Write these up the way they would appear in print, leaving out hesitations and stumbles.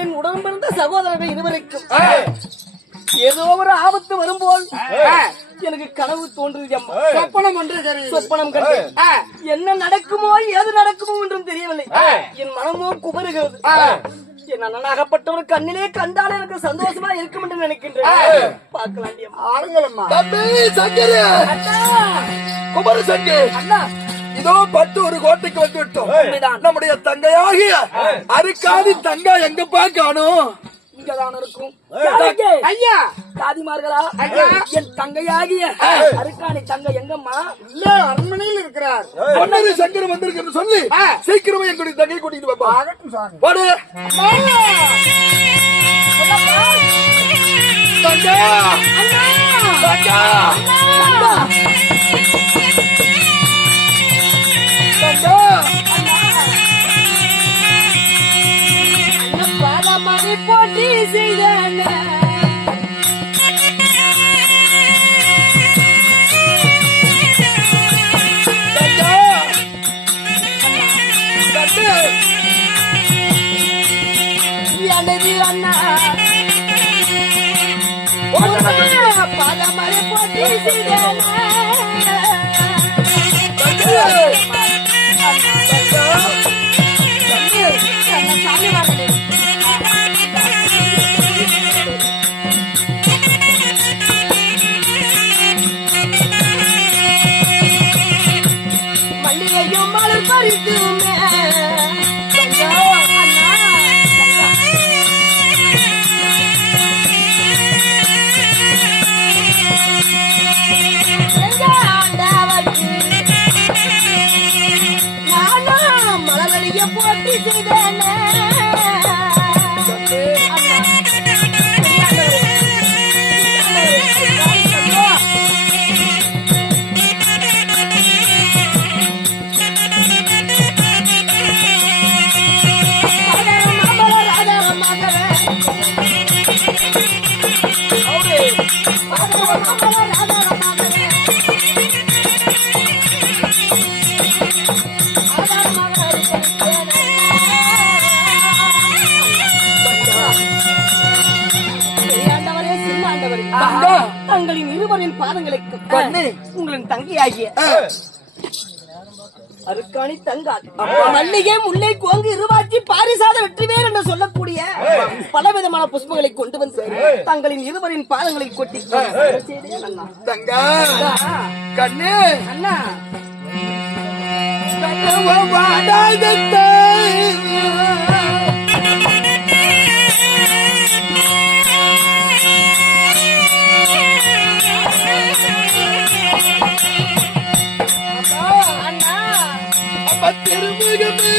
என் உடன் பிறந்த சகோதரர்கள் இருவருக்கும் ஏதோ ஒரு ஆபத்து வரும்போது எனக்கு கனவு தோன்றுது. சொப்பனம் கண்டு என்ன நடக்குமோ ஏது நடக்குமோ என்றும் தெரியவில்லை. என் மனமோ குமருகிறது. என் அண்ணனாகப்பட்டவர் கண்ணிலே கண்டால் எனக்கு சந்தோஷமா இருக்கும் என்று நினைக்கின்றேன். பார்க்கலாம் அண்ணா. இதோ பட்டு ஒரு கோட்டைக்கு வந்து விட்டோம். நம்முடைய தங்கையாகிய அரிக்காதி தங்கா எங்கப்பா காணும்? இங்கதான் இருக்கும். ஐயா தாதிமார்களா, என் தங்கையாகிய அரிக்காணி தங்கை எங்கம்மா? இல்ல, அரண்மனையில் இருக்கிறார். பொன்னரி சங்கர் வந்திருக்கு சொல்லி சீக்கிரமா எங்களுடைய தங்கை கூட்டிட்டு வாப்பா. பாடு தங்கா தங்கா மணி போட்டி செய்தான எனது அண்ணா பதமணி போட்டி செய்தான மல்லிகையும் மலர் பறித்துமே செய்ய போட்டி செய்தேனே தங்களின் இருவரின் பாதங்களுக்கு உங்களின் தங்கியாகிய அருக்காணி தங்காது மல்லிகை முல்லை கோங்கு இருவாச்சி பாரிசாத வெற்றிவேர் என்று சொல்லக்கூடிய பலவிதமான புஷ்பங்களை கொண்டு வந்து தங்களின் இருவரின் பாதங்களை கொட்டி தங்கா கண்ணு அண்ணா திருமுகமே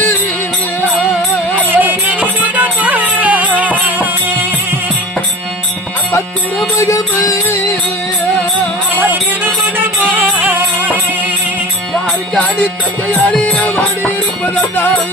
திருமுகமே யாருக்காடி தந்தையாரி வாடி இருப்பதெல்லாம்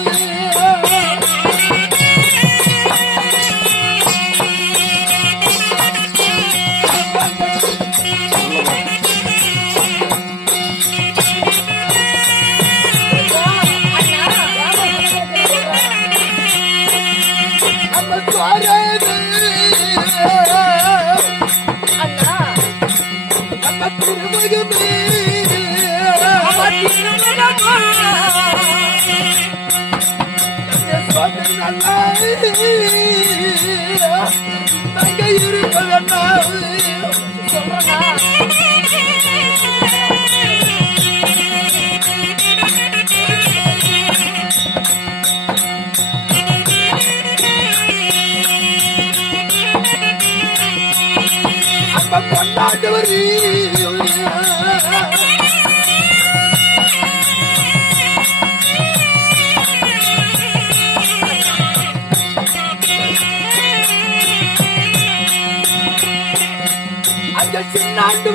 சின்னாண்டு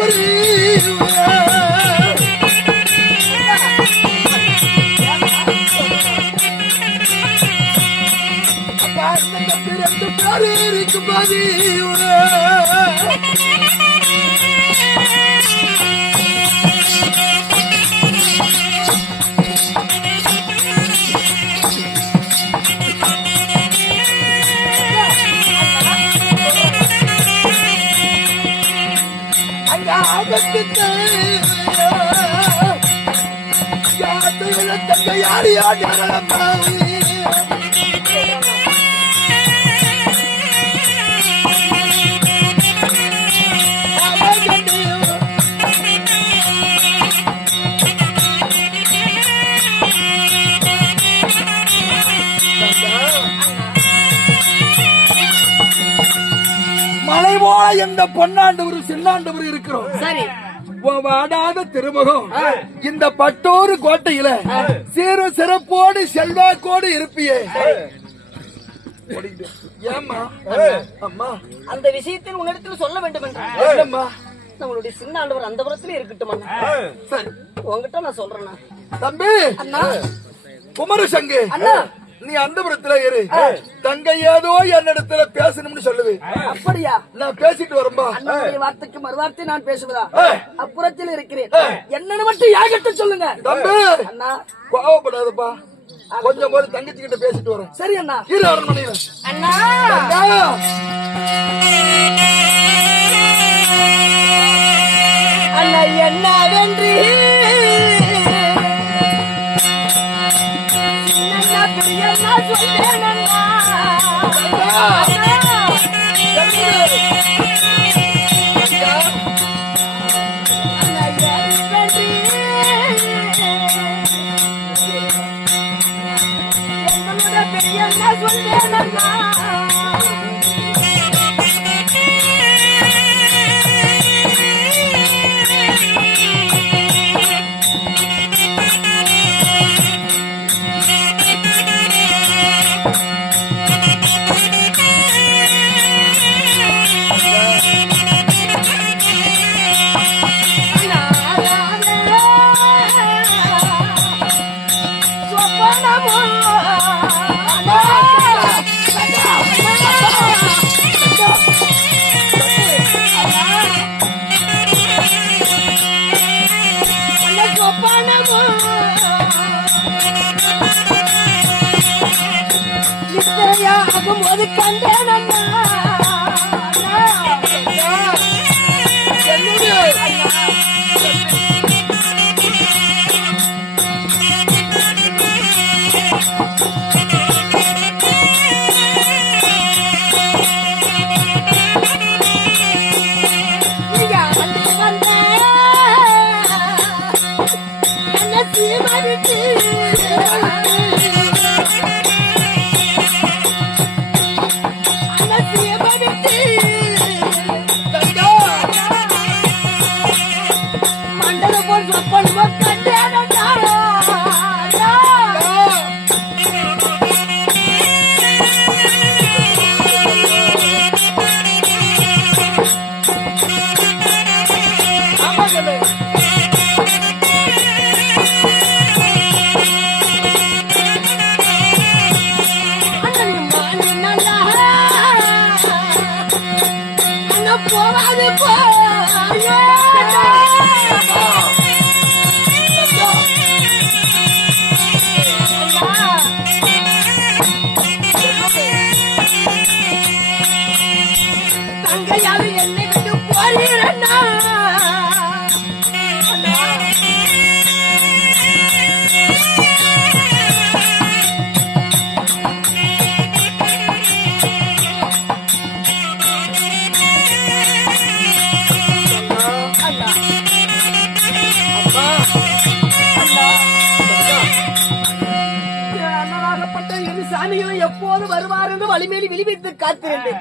ரெண்டு பேரு இருக்கும் போது யாரு யாரு மலை போல எந்த பொன்னாண்டவர் சின்னாண்டவர் இருக்கிறோம். சரி, வாடாத திருமுகம் இந்த பட்டோரு கோட்டையில சீரு சிறப்போடு செல்வாக்கோடு இருப்பியே. ஏம்மா அம்மா அந்த விஷயத்தில் உன்னிடத்தில் சொல்ல வேண்டும் என்றா நம்மளுடைய சின்ன ஆண்டவர் அந்த புறத்துல இருக்கட்டும். சரி, உங்ககிட்ட நான் சொல்றேன் தம்பி. அண்ணா குமரசங்கு, நீ அந்த புறத்துல இரு. தங்க ஏதோ என்னிடத்துல பேசணும்னு சொல்லுது. அப்படியா? நான் பேசிட்டு வரம்பா. அண்ணனுடைய வார்த்தைக்கு மறுவார்த்தை நான் பேசுவதா? அப்புறத்தில் இருக்கிறேன். என்னன்னு மட்டும் யாகிட்ட சொல்லுங்க தம்பி. அண்ணா கோவப்படாதப்பா, கொஞ்சம் போது தங்கச்சி கிட்ட பேசிட்டு வரேன். சரி அண்ணா. இரு அரண்மனையில. அண்ணா அண்ணா என்னவென்று பெரியண்ணா சொல்லேன் அண்ணா. பெரியண்ணா சொல்லேன் அண்ணா. சொப்பனமோ நிச்சயாகும் ஒரு கண்டேன் என்னை விட்டு போறீரண்ணா சாமிகளை எப்போது வருவார் என்று வலிமேலி விழிவித்து காத்திருந்தேன்.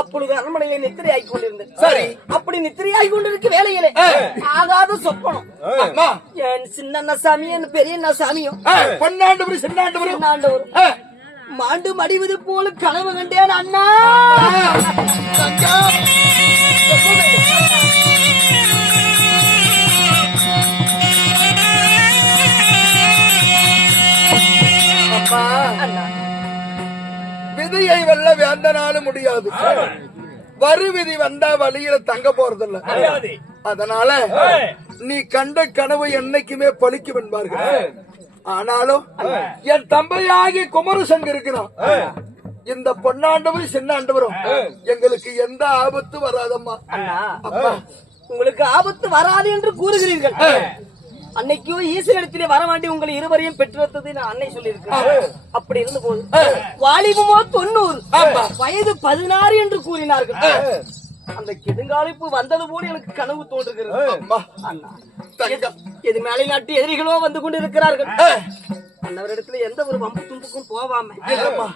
அப்பொழுது அரண்மனையை நித்திரையாகி கொண்டிருந்தேன். சரி, அப்படி நித்திரையாகி கொண்டிருக்க வேலையிலே ஆகாத சொப்பனம். என் சின்ன சாமி என் பெரிய சாமியும் சின்னாண்டவரும் மாண்டு மடிவது போல கனவு கண்டேன் அண்ணா. விதியை வெல்ல வேந்தனாலும் முடியாது. வரு விதி வந்தா வழியில தங்க போறதில்ல. அதனால நீ கண்ட கனவு என்னைக்குமே பலிக்கும் என்பார்கள். ஆனாலும் என் தம்பையாகி குமரசங்க இருக்கிறான். இந்த பொன்னாண்டவரும் சின்னாண்டவரும் எங்களுக்கு எந்த ஆபத்து வராதம்மா. அப்பா, உங்களுக்கு ஆபத்து வராது என்று கூறுகிறீர்கள். அன்னைக்கு ஈஸ்வரத்திலே வரமாண்டி உங்களை இருவரையும் பெற்றெடுத்தது நான் அன்னை சொல்லியிருக்கிறேன். அப்படி இருந்த போது வாலிபமோ 90, வயது 16 என்று கூறினார்கள். அந்த கெடுங்காலிப்பு வந்தது போல எனக்கு கனவு தோன்றுகிறது. அண்ணா, எது மேலை நாட்டு எதிரிகளோ வந்து கொண்டிருக்கிறார்கள். அன்னவரிடத்துல எந்த ஒரு வம்பு தும்புக்கும் போவாம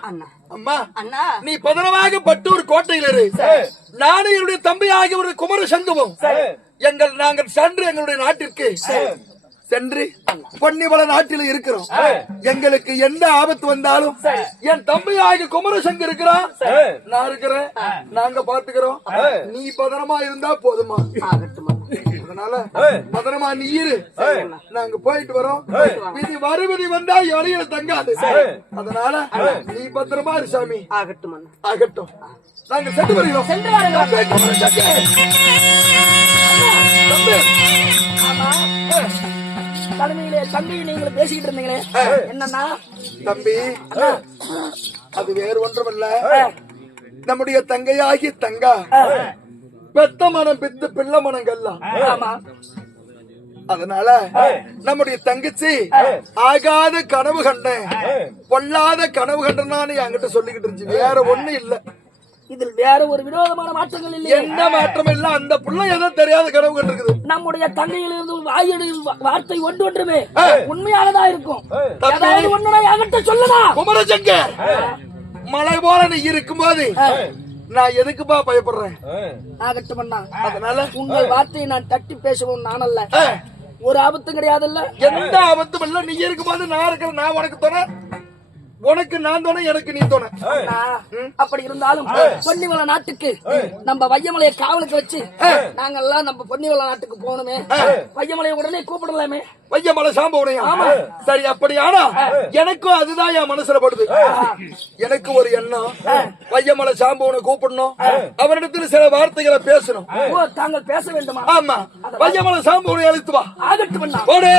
அண்ணா. அம்மா, அண்ணா, நீ பதனமாக பட்டூர் கோட்டையில் இரு. நானும் என்னுடைய தம்பி ஆகிய குமர சங்குவோம் நாங்கள் சென்று எங்களுடைய நாட்டிற்கு சென்று பொன்னிவள நாட்டில் இருக்கிறோம். எங்களுக்கு எந்த ஆபத்து வந்தாலும் என் தம்பி ஆகிய குமரசங்க இருக்கிறான், நான் இருக்கிறேன், நாங்க பாத்துக்கிறோம். நீ பதனமா இருந்தா போதுமா. அதனால பதனமா நீ இரு, நாங்க போயிட்டு வரோம். விதி வருவிதி வந்தா வழியில தங்காது. அதனால நீ பத்திரமா இரு சாமி. ஆகட்டும் ஆகட்டும், நாங்க சென்று வருகிறோம். தலைமையிலே தம்பி நீங்கள் பேசிக்கிட்டு இருந்தீங்களே, என்னன்னா தம்பி, அது வேறு ஒன்றுமல்ல, நம்முடைய தங்கையாகி தங்கா பெத்த மனம் பித்து பிள்ளை மனங்கள்லாம். அதனால நம்முடைய தங்கச்சி ஆகாத கனவு கண்டேன், பொல்லாத கனவு கண்டனான்னு என்கிட்ட சொல்லிக்கிட்டு இருந்துச்சு. வேற ஒண்ணு இல்ல, இதில் வேற ஒரு வினோதமான மாற்றங்கள் இல்லை. எந்த மாற்றம் இல்ல. அந்த புள்ள ஏதோ தெரியாத கனவு கண்டிருக்குது. நம்முடைய தங்கையிலிருந்து வாயுடைய வார்த்தை ஒன்றுமே உண்மையானதா இருக்கும். ஒண்ணுனா என்கிட்ட சொல்லதா. குமரசங்கர், மலை போல நீ இருக்கும்போது நான் எதுக்குப்பா பயப்படுறேன். ஆகட்டும் அண்ணா. அதனால உங்கள் வார்த்தையை நான் தட்டி பேசவும் நான் அல்ல. ஒரு ஆபத்தும் கிடையாது. இல்ல எந்த ஆபத்தும் இல்ல. நீ இருக்கும்போது நான் இருக்கிறேன். நான் உனக்கு தர உனக்கு நான் தோணை, எனக்கு நீ தோணை. அண்ணா, அப்படி இருந்தாலும் பொன்னிவள நாட்டுக்கு நம்ம வையமலையை காவலுக்கு வச்சு நாங்கெல்லாம் நம்ம பொன்னிவள நாட்டுக்கு போகணுமே. வையமலையை உடனே கூப்பிடலாமே. வையமலை சாம்பவனையா? சரி, அப்படியானா எனக்கும் அதுதான் என் மனசுல படுது. எனக்கு ஒரு எண்ணம், வையமலை சாம்பவனை கூப்பிடணும், அவரிடத்தில் சில வார்த்தைகளை பேசணும். ஓ, தாங்கள் பேச வேண்டுமா? ஆமா, வையமலை சாம்பவனை அழைத்து வா. ஆகட்டும் அண்ணா. போடு.